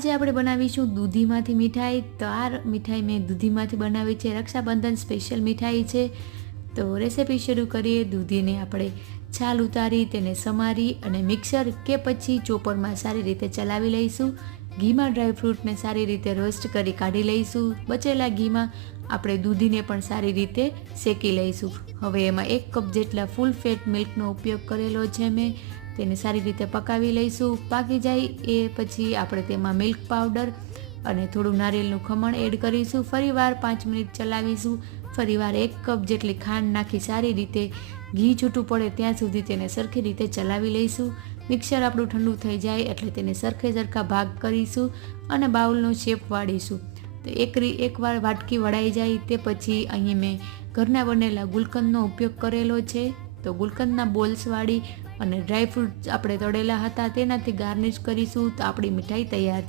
આજે આપણે બનાવીશું દૂધીમાંથી મીઠાઈ. તો આ મીઠાઈ મેં દૂધીમાંથી બનાવી છે. રક્ષાબંધન સ્પેશિયલ મીઠાઈ છે. તો રેસીપી શરૂ કરીએ. દૂધીને આપણે છાલ ઉતારી તેને સમારી અને મિક્સર કે પછી ચોપરમાં સારી રીતે ચલાવી લઈશું. ઘીમાં ડ્રાયફ્રૂટને સારી રીતે રોસ્ટ કરી કાઢી લઈશું. બચેલા ઘીમાં આપણે દૂધીને પણ સારી રીતે શેકી લઈશું. હવે એમાં 1 કપ જેટલા ફૂલ ફેટ મિલ્કનો ઉપયોગ કરેલો છે મેં. તેને સારી રીતે પકાવી લઈશું. પાકી જાય એ પછી આપણે તેમાં મિલ્ક પાવડર અને થોડું નારિયેળનું ખમણ એડ કરીશું. ફરીવાર 5 મિનિટ ચલાવીશું. ફરીવાર 1 કપ જેટલી ખાંડ નાખી સારી રીતે ઘી છૂટું પડે ત્યાં સુધી તેને સરખી રીતે ચલાવી લઈશું. મિક્સર આપણું ઠંડુ થઈ જાય એટલે તેને સરખે સરખા ભાગ કરીશું અને બાઉલનો શેપ વાળીશું. તો એકવાર વાટકી વળાઈ જાય તે પછી અહીં મેં ઘરના બનેલા ગુલકંદનો ઉપયોગ કરેલો છે. તો ગુલકંદના બોલ્સ વાળી અને ડ્રાયફ્રૂટ આપણે તળેલા હતા તેનાથી ગાર્નિશ કરીશું. તો આપણી મીઠાઈ તૈયાર છે.